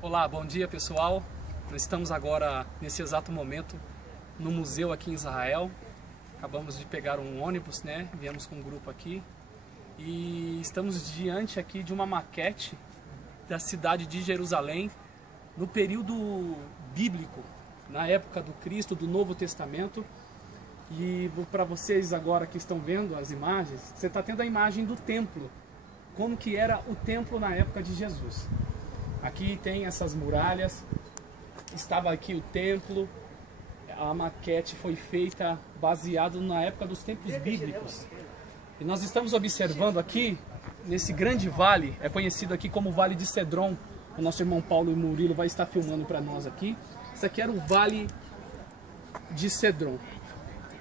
Olá, bom dia pessoal. Nós estamos agora, nesse exato momento, no museu aqui em Israel. Acabamos de pegar um ônibus, né? Viemos com um grupo aqui. E estamos diante aqui de uma maquete da cidade de Jerusalém no período bíblico, na época do Cristo, do Novo Testamento. E para vocês agora que estão vendo as imagens, você está tendo a imagem do templo, como que era o templo na época de Jesus. Aqui tem essas muralhas, estava aqui o templo, a maquete foi feita baseado na época dos tempos bíblicos. E nós estamos observando aqui, nesse grande vale, é conhecido aqui como Vale de Cedron. O nosso irmão Paulo e Murilo vai estar filmando para nós aqui. Isso aqui era o Vale de Cedron,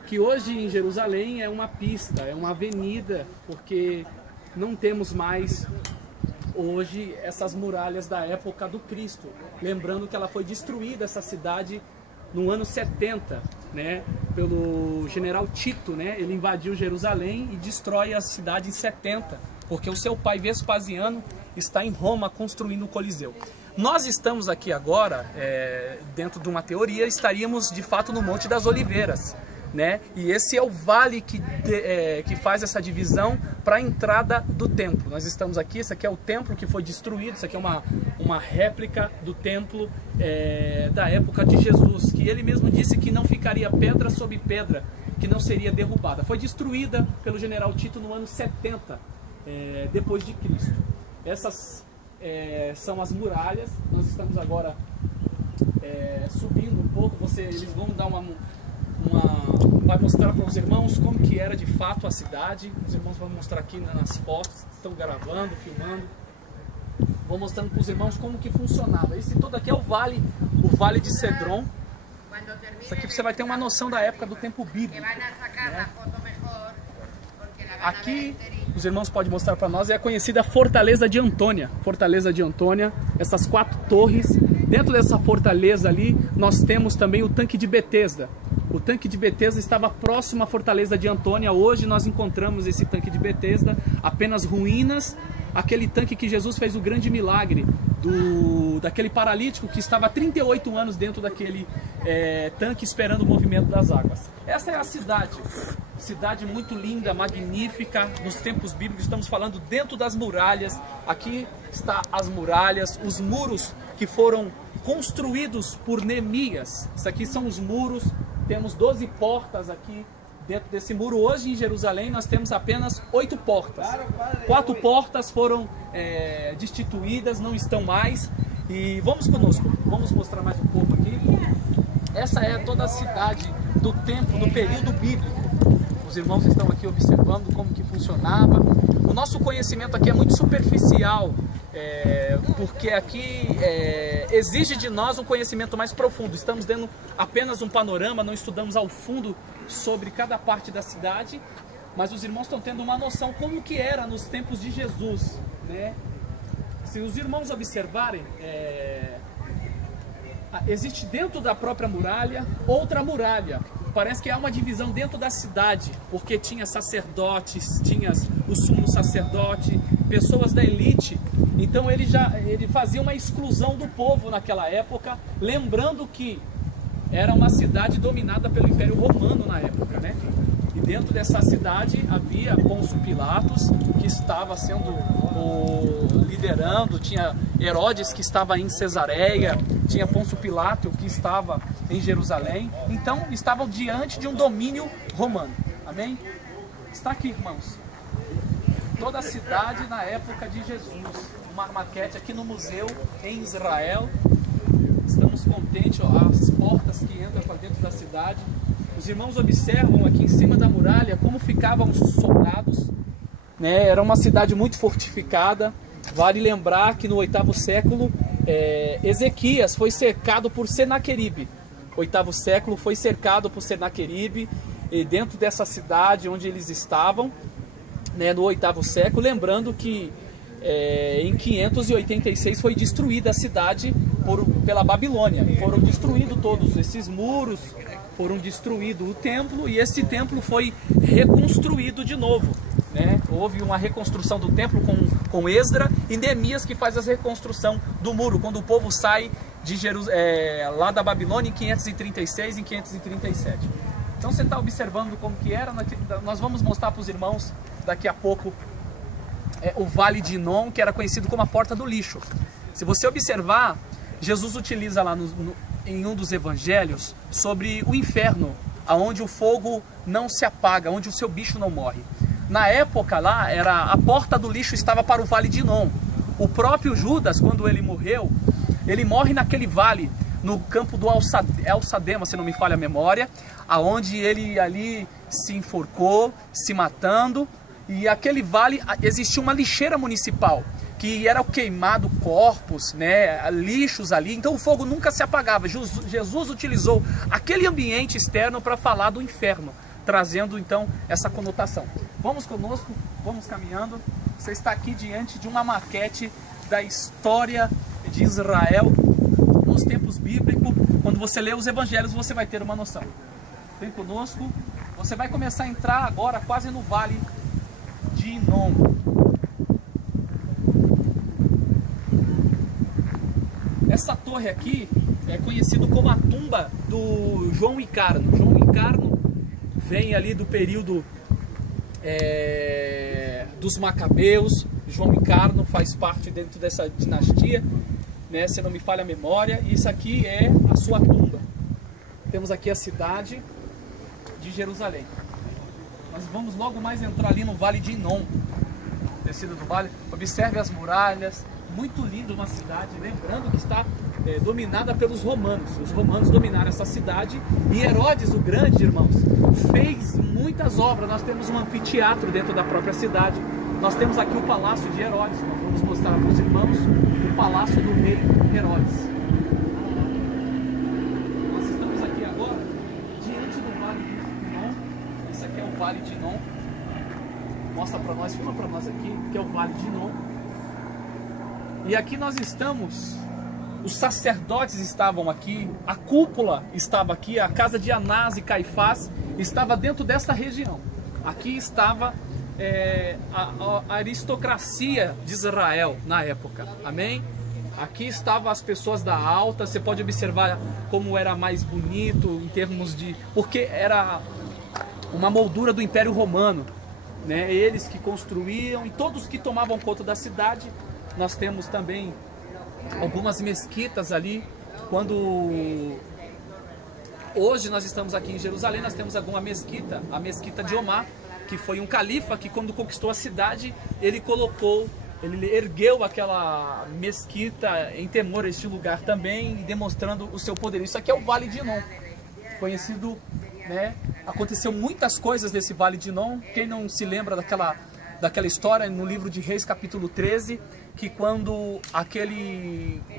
que hoje em Jerusalém é uma pista, é uma avenida, porque não temos mais hoje essas muralhas da época do Cristo. Lembrando que ela foi destruída, essa cidade, no ano 70, né, pelo general Tito, né? Ele invadiu Jerusalém e destrói a cidade em 70, porque o seu pai Vespasiano está em Roma construindo o Coliseu. Nós estamos aqui agora, dentro de uma teoria, estaríamos de fato no Monte das Oliveiras, né? E esse é o vale que faz essa divisão para a entrada do templo. Nós estamos aqui, esse aqui é o templo que foi destruído, isso aqui é uma réplica do templo da época de Jesus, que ele mesmo disse que não ficaria pedra sobre pedra, que não seria derrubada. Foi destruída pelo general Tito no ano 70, depois de Cristo. Essas são as muralhas. Nós estamos agora subindo um pouco, eles vão dar vai mostrar para os irmãos como que era de fato a cidade. Os irmãos vão mostrar aqui nas fotos, estão gravando, filmando. Vou mostrando para os irmãos como que funcionava. Esse todo aqui é o Vale de Cedron. Isso aqui você vai ter uma noção da época do tempo bíblico, né? Aqui, os irmãos podem mostrar para nós, é a conhecida Fortaleza de Antônia. Fortaleza de Antônia, essas 4 torres. Dentro dessa fortaleza ali, nós temos também o tanque de Betesda. O tanque de Betesda estava próximo à Fortaleza de Antônia. Hoje nós encontramos esse tanque de Betesda, apenas ruínas. Aquele tanque que Jesus fez o grande milagre daquele paralítico que estava há 38 anos dentro daquele tanque esperando o movimento das águas. Essa é a cidade muito linda, magnífica, nos tempos bíblicos. Estamos falando dentro das muralhas. Aqui está as muralhas, os muros que foram construídos por Neemias. Isso aqui são os muros. Temos 12 portas aqui dentro desse muro. Hoje em Jerusalém nós temos apenas 8 portas. 4 portas foram destituídas, não estão mais. E vamos conosco, vamos mostrar mais um pouco aqui. Essa é toda a cidade do tempo, do período bíblico. Os irmãos estão aqui observando como que funcionava. O nosso conhecimento aqui é muito superficial, porque aqui exige de nós um conhecimento mais profundo. Estamos dando apenas um panorama, não estudamos ao fundo sobre cada parte da cidade, mas os irmãos estão tendo uma noção como que era nos tempos de Jesus, né? Se os irmãos observarem, existe dentro da própria muralha outra muralha. Parece que há uma divisão dentro da cidade, porque tinha sacerdotes, tinha o sumo sacerdote, pessoas da elite. Então ele fazia uma exclusão do povo naquela época, lembrando que era uma cidade dominada pelo Império Romano na época, né? E dentro dessa cidade havia Pôncio Pilatos, que estava liderando, tinha Herodes, que estava em Cesareia, tinha Pôncio Pilato, que estava em Jerusalém. Então estavam diante de um domínio romano. Amém? Está aqui, irmãos, toda a cidade na época de Jesus. Uma maquete aqui no museu em Israel. Estamos contentes, ó, as portas que entram para dentro da cidade. Os irmãos observam aqui em cima da muralha como ficavam os soldados, né? Era uma cidade muito fortificada. Vale lembrar que no 8º século Ezequias foi cercado por Senaqueribe. 8º século foi cercado por Senaqueribe, e dentro dessa cidade onde eles estavam, né, no 8º século, lembrando que em 586 foi destruída a cidade pela Babilônia. Foram destruídos todos esses muros, foram destruído o templo, e esse templo foi reconstruído de novo, né? Houve uma reconstrução do templo com Esdra, e Neemias que faz a reconstrução do muro, quando o povo sai de lá da Babilônia em 536 e 537. Então você está observando como que era. Nós vamos mostrar para os irmãos daqui a pouco o Vale de Inom, que era conhecido como a Porta do Lixo. Se você observar, Jesus utiliza lá em um dos evangelhos sobre o inferno, onde o fogo não se apaga, onde o seu bicho não morre. Na época lá, a porta do lixo estava para o Vale de Inom. O próprio Judas, quando ele morreu, ele morre naquele vale, no campo do Alçadema, se não me falha a memória, aonde ele ali se enforcou, se matando, e aquele vale existia uma lixeira municipal, que era queimado corpos, né, lixos ali, então o fogo nunca se apagava. Jesus utilizou aquele ambiente externo para falar do inferno, trazendo então essa conotação. Vamos conosco, vamos caminhando. Você está aqui diante de uma maquete da história de Israel nos tempos bíblicos. Quando você lê os evangelhos, você vai ter uma noção. Vem conosco, você vai começar a entrar agora quase no Vale de Inom. Essa torre aqui é conhecida como a tumba do João Icarno. João Icarno vem ali do período dos Macabeus. João Icarno faz parte dentro dessa dinastia, né, se não me falha a memória. E isso aqui é a sua tumba. Temos aqui a cidade de Jerusalém. Nós vamos logo mais entrar ali no Vale de Inom, descida do vale. Observe as muralhas, muito lindo uma cidade, lembrando que está dominada pelos romanos. Os romanos dominaram essa cidade, e Herodes o Grande, irmãos, fez muitas obras. Nós temos um anfiteatro dentro da própria cidade. Nós temos aqui o Palácio de Herodes. Nós vamos mostrar para os irmãos o Palácio do Rei Herodes. Nós estamos aqui agora diante do Vale de Inom. Esse aqui é o Vale de Inom. Mostra para nós, filma para nós aqui, que é o Vale de Inom. E aqui nós estamos, os sacerdotes estavam aqui, a cúpula estava aqui, a casa de Anás e Caifás estava dentro desta região. Aqui estava a aristocracia de Israel na época, amém? Aqui estavam as pessoas da alta. Você pode observar como era mais bonito em termos de... porque era uma moldura do Império Romano, né? Eles que construíam, e todos que tomavam conta da cidade. Nós temos também algumas mesquitas ali. Hoje nós estamos aqui em Jerusalém, nós temos alguma mesquita, a mesquita de Omar, que foi um califa que, quando conquistou a cidade, ele ergueu aquela mesquita em temor a este lugar também, demonstrando o seu poder. Isso aqui é o Vale de Inom, conhecido, né? Aconteceu muitas coisas nesse Vale de Inom. Quem não se lembra daquela história no livro de Reis, capítulo 13, que quando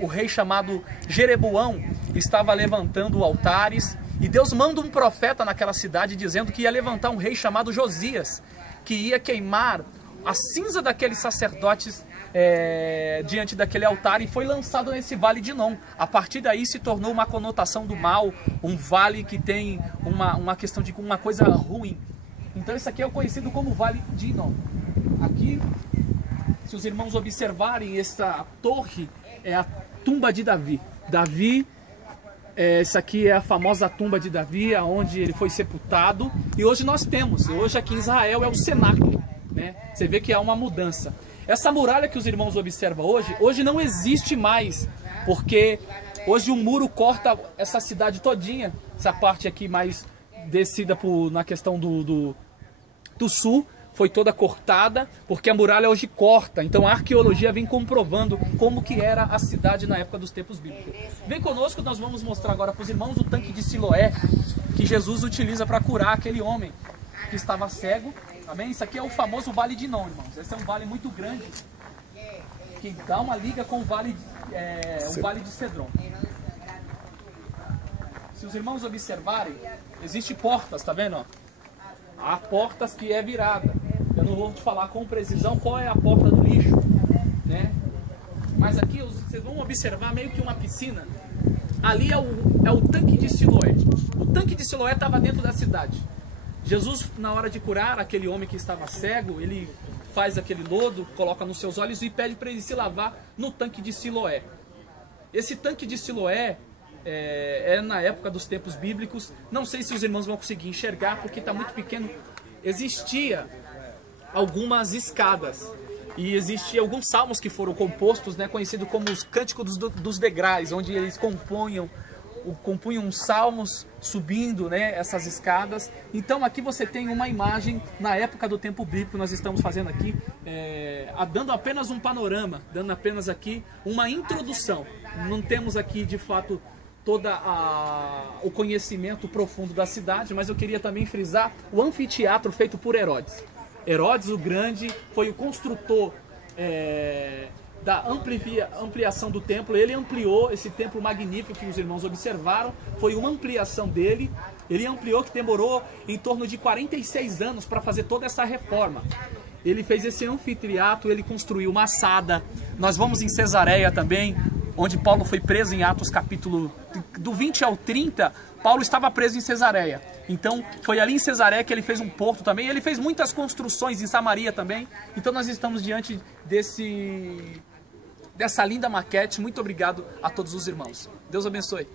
o rei chamado Jeroboão estava levantando altares, e Deus manda um profeta naquela cidade dizendo que ia levantar um rei chamado Josias, que ia queimar a cinza daqueles sacerdotes diante daquele altar, e foi lançado nesse Vale de Inom. A partir daí se tornou uma conotação do mal, um vale que tem uma questão de uma coisa ruim. Então isso aqui é conhecido como Vale de Inom. Aqui, se os irmãos observarem, essa torre é a tumba de Davi. Essa aqui é a famosa tumba de Davi, onde ele foi sepultado. E hoje hoje aqui em Israel é o cenáculo, né? Você vê que há uma mudança. Essa muralha que os irmãos observam hoje não existe mais, porque hoje o muro corta essa cidade todinha. Essa parte aqui mais descida na questão do sul, foi toda cortada, porque a muralha hoje corta. Então a arqueologia vem comprovando como que era a cidade na época dos tempos bíblicos. Vem conosco, nós vamos mostrar agora para os irmãos o tanque de Siloé, que Jesus utiliza para curar aquele homem que estava cego. Amém? Isso aqui é o famoso Vale de Inom, irmãos. Esse é um vale muito grande, que dá uma liga com o Vale de Cedron. Se os irmãos observarem, existem portas, tá vendo? Há portas que é virada. Eu não vou te falar com precisão qual é a porta do lixo, né? Mas aqui vocês vão observar meio que uma piscina. Ali é o tanque de Siloé. O tanque de Siloé estava dentro da cidade. Jesus, na hora de curar aquele homem que estava cego, ele faz aquele lodo, coloca nos seus olhos e pede para ele se lavar no tanque de Siloé. Esse tanque de Siloé é na época dos tempos bíblicos. Não sei se os irmãos vão conseguir enxergar porque está muito pequeno. Existia algumas escadas e existia alguns salmos que foram compostos, né, conhecido como os cânticos dos degraus, onde eles compunham salmos subindo, né, essas escadas. Então aqui você tem uma imagem na época do tempo bíblico. Nós estamos fazendo aqui, dando apenas um panorama, dando apenas aqui uma introdução. Não temos aqui de fato todo o conhecimento profundo da cidade, mas eu queria também frisar o anfiteatro feito por Herodes. Herodes o Grande foi o construtor da ampliação do templo. Ele ampliou esse templo magnífico que os irmãos observaram. Foi uma ampliação dele. Ele ampliou, que demorou em torno de 46 anos para fazer toda essa reforma. Ele fez esse anfiteatro, ele construiu Massada. Nós vamos em Cesareia também, onde Paulo foi preso em Atos capítulo do 20 ao 30, Paulo estava preso em Cesareia. Então foi ali em Cesareia que ele fez um porto também. Ele fez muitas construções em Samaria também. Então nós estamos diante dessa linda maquete. Muito obrigado a todos os irmãos. Deus abençoe.